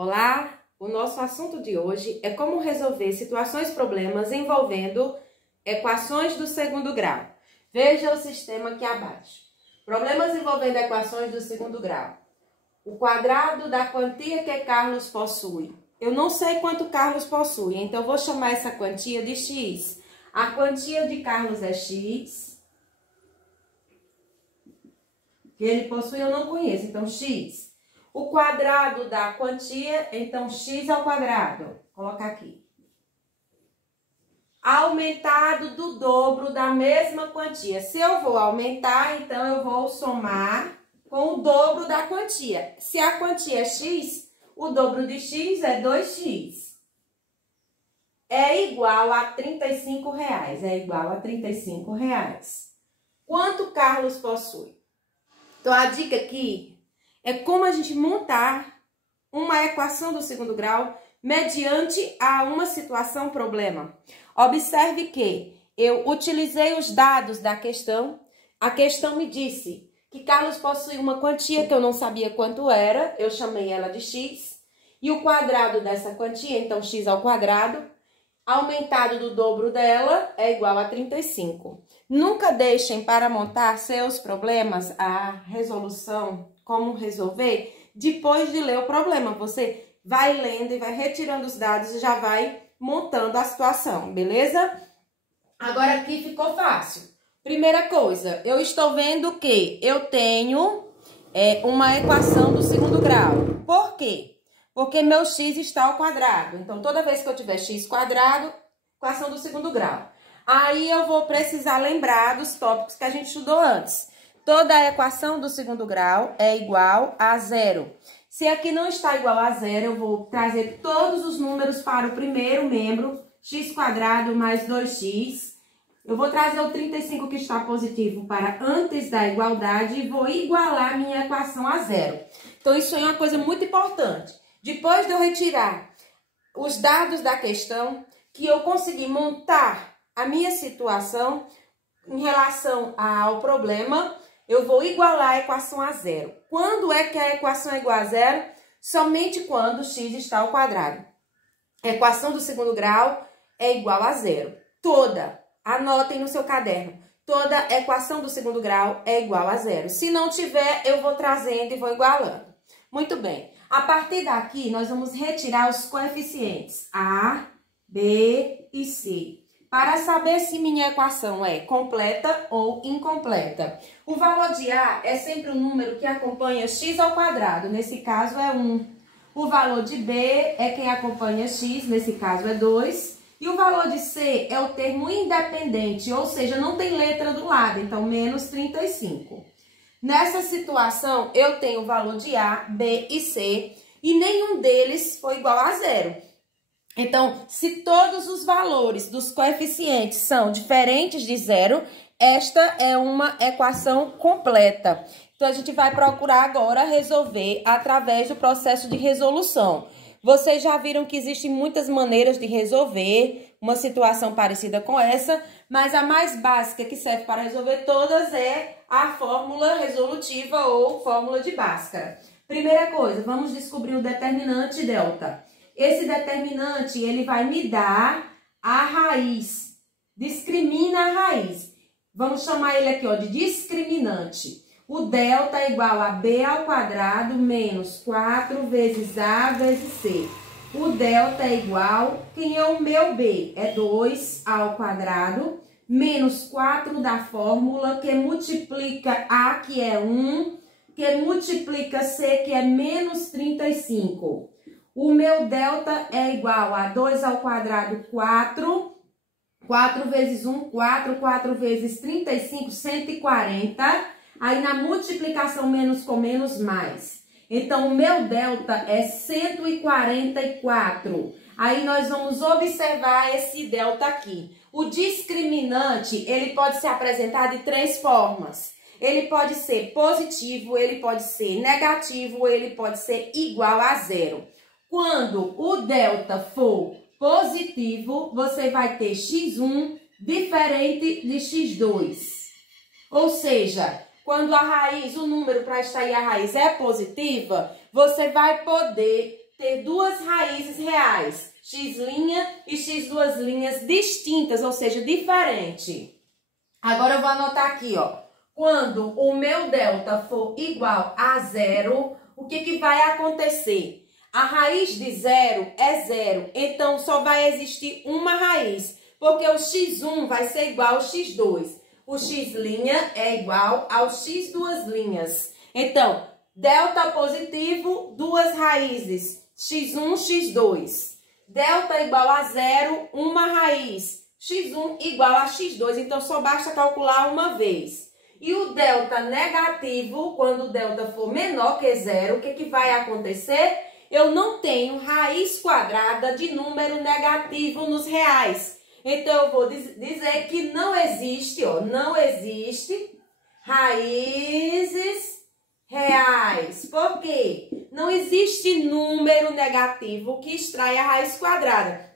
Olá, o nosso assunto de hoje é como resolver situações problemas envolvendo equações do segundo grau. Veja o sistema aqui abaixo. Problemas envolvendo equações do segundo grau. O quadrado da quantia que Carlos possui. Eu não sei quanto Carlos possui, então eu vou chamar essa quantia de x. A quantia de Carlos é x. Que ele possui eu não conheço, então x. O quadrado da quantia, então x ao quadrado. Vou colocar aqui. Aumentado do dobro da mesma quantia. Se eu vou aumentar, então eu vou somar com o dobro da quantia. Se a quantia é x, o dobro de x é 2x. É igual a R$35. É igual a R$35. Quanto Carlos possui? Então, a dica aqui é como a gente montar uma equação do segundo grau mediante a uma situação problema. Observe que eu utilizei os dados da questão. A questão me disse que Carlos possui uma quantia que eu não sabia quanto era, eu chamei ela de x, e o quadrado dessa quantia, então x ao quadrado, aumentado do dobro dela, é igual a 35. Nunca deixem para montar seus problemas a resolução, como resolver, depois de ler o problema. Você vai lendo e vai retirando os dados e já vai montando a situação, beleza? Agora aqui ficou fácil. Primeira coisa, eu estou vendo que eu tenho uma equação do segundo grau. Por quê? Porque meu x está ao quadrado. Então, toda vez que eu tiver x quadrado, equação do segundo grau. Aí, eu vou precisar lembrar dos tópicos que a gente estudou antes. Toda a equação do segundo grau é igual a zero. Se aqui não está igual a zero, eu vou trazer todos os números para o primeiro membro, x quadrado mais 2x. Eu vou trazer o 35 que está positivo para antes da igualdade e vou igualar minha equação a zero. Então, isso é uma coisa muito importante. Depois de eu retirar os dados da questão, que eu consegui montar a minha situação em relação ao problema, eu vou igualar a equação a zero. Quando é que a equação é igual a zero? Somente quando x está ao quadrado. A equação do segundo grau é igual a zero. Toda, anotem no seu caderno, toda equação do segundo grau é igual a zero. Se não tiver, eu vou trazendo e vou igualando. Muito bem. A partir daqui, nós vamos retirar os coeficientes A, B e C, para saber se minha equação é completa ou incompleta. O valor de A é sempre o número que acompanha x ao quadrado, nesse caso é 1. O valor de B é quem acompanha x, nesse caso é 2. E o valor de C é o termo independente, ou seja, não tem letra do lado, então menos 35. Nessa situação, eu tenho o valor de A, B e C e nenhum deles foi igual a zero. Então, se todos os valores dos coeficientes são diferentes de zero, esta é uma equação completa. Então, a gente vai procurar agora resolver através do processo de resolução. Vocês já viram que existem muitas maneiras de resolver uma situação parecida com essa, mas a mais básica que serve para resolver todas é a fórmula resolutiva ou fórmula de Bhaskara. Primeira coisa, vamos descobrir o determinante delta. Esse determinante, ele vai me dar a raiz. Discrimina a raiz. Vamos chamar ele aqui, ó, de discriminante. O delta é igual a b ao quadrado menos 4 vezes a vezes c. O delta é igual, quem é o meu b? É 2 ao quadrado menos 4 da fórmula que multiplica a, que é 1, que multiplica c, que é menos 35. O meu delta é igual a 2 ao quadrado, 4. 4 vezes 1, 4. 4 vezes 35, 140. Aí, na multiplicação, menos com menos, mais. Então, o meu delta é 144. Aí, nós vamos observar esse delta aqui. O discriminante, ele pode ser apresentado de três formas. Ele pode ser positivo, ele pode ser negativo, ele pode ser igual a zero. Quando o delta for positivo, você vai ter x1 diferente de x2. Ou seja, quando a raiz, o número para extrair a raiz é positiva, você vai poder ter duas raízes reais, x' e x duas linhas distintas, ou seja, diferente. Agora eu vou anotar aqui, ó. Quando o meu delta for igual a zero, o que vai acontecer? A raiz de zero é zero, então só vai existir uma raiz, porque o x1 vai ser igual ao x2. O x' é igual ao x duas linhas. Então, delta positivo, duas raízes, x1, x2. Delta igual a zero, uma raiz, x1 igual a x2. Então, só basta calcular uma vez. E o delta negativo, quando o delta for menor que zero, o que vai acontecer? Eu não tenho raiz quadrada de número negativo nos reais. Então, eu vou dizer que não existe, ó, não existe raízes reais. Por quê? Não existe número negativo que extrai a raiz quadrada.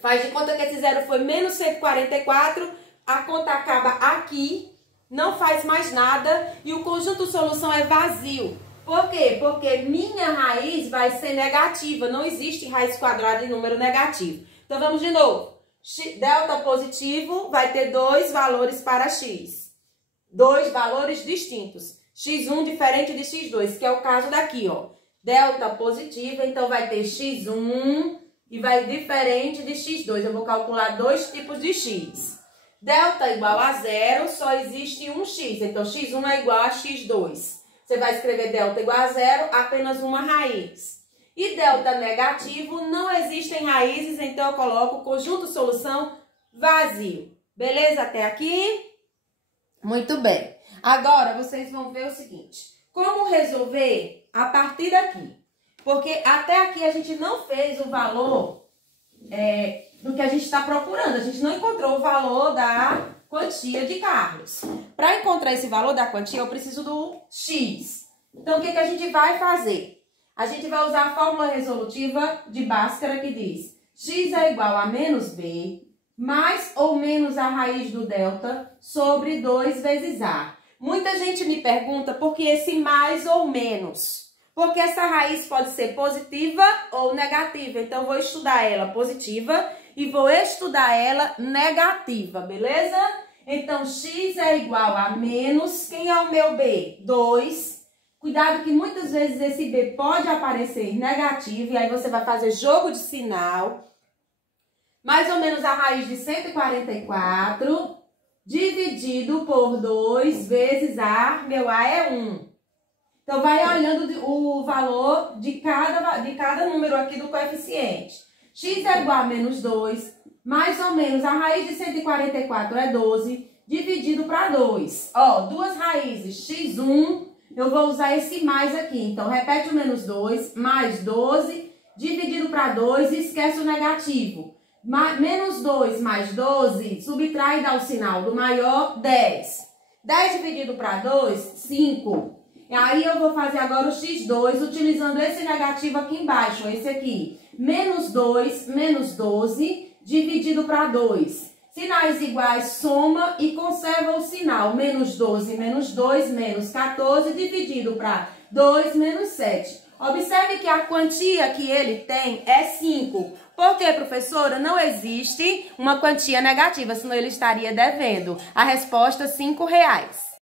Faz de conta que esse zero foi menos 144, a conta acaba aqui, não faz mais nada e o conjunto solução é vazio. Por quê? Porque minha raiz vai ser negativa, não existe raiz quadrada de número negativo. Então, vamos de novo. Delta positivo vai ter dois valores para x. Dois valores distintos. x1 diferente de x2, que é o caso daqui, ó. Delta positivo, então vai ter x1 e vai diferente de x2. Eu vou calcular dois tipos de x. Delta igual a zero, só existe um x. Então, x1 é igual a x2. Você vai escrever delta igual a zero, apenas uma raiz. E delta negativo, não existem raízes, então eu coloco conjunto solução vazio. Beleza até aqui? Muito bem. Agora, vocês vão ver o seguinte. Como resolver a partir daqui? Porque até aqui a gente não fez o valor do que a gente está procurando. A gente não encontrou o valor da quantia de Carlos. Para encontrar esse valor da quantia, eu preciso do x. Então, o que a gente vai fazer? A gente vai usar a fórmula resolutiva de Bhaskara que diz x é igual a menos b, mais ou menos a raiz do delta sobre 2 vezes a. Muita gente me pergunta por que esse mais ou menos. Porque essa raiz pode ser positiva ou negativa. Então, eu vou estudar ela positiva e vou estudar ela negativa, beleza? Então, x é igual a menos, quem é o meu b? 2. Cuidado que muitas vezes esse b pode aparecer negativo, e aí você vai fazer jogo de sinal. Mais ou menos a raiz de 144, dividido por 2 vezes a, meu a é 1. Então, vai olhando o valor de cada número aqui do coeficiente. X é igual a menos 2, mais ou menos a raiz de 144 é 12, dividido para 2. Ó, duas raízes, x1, eu vou usar esse mais aqui. Então, repete o menos 2, mais 12, dividido para 2 e esquece o negativo. Menos 2 mais 12, subtrai e dá o sinal do maior, 10. 10 dividido para 2, 5. E aí, eu vou fazer agora o x2, utilizando esse negativo aqui embaixo, esse aqui. Menos 2, menos 12, dividido para 2. Sinais iguais, soma e conserva o sinal. Menos 12, menos 2, menos 14, dividido para 2, menos 7. Observe que a quantia que ele tem é 5. Por quê, professora? Não existe uma quantia negativa, senão ele estaria devendo. A resposta, R$ 5.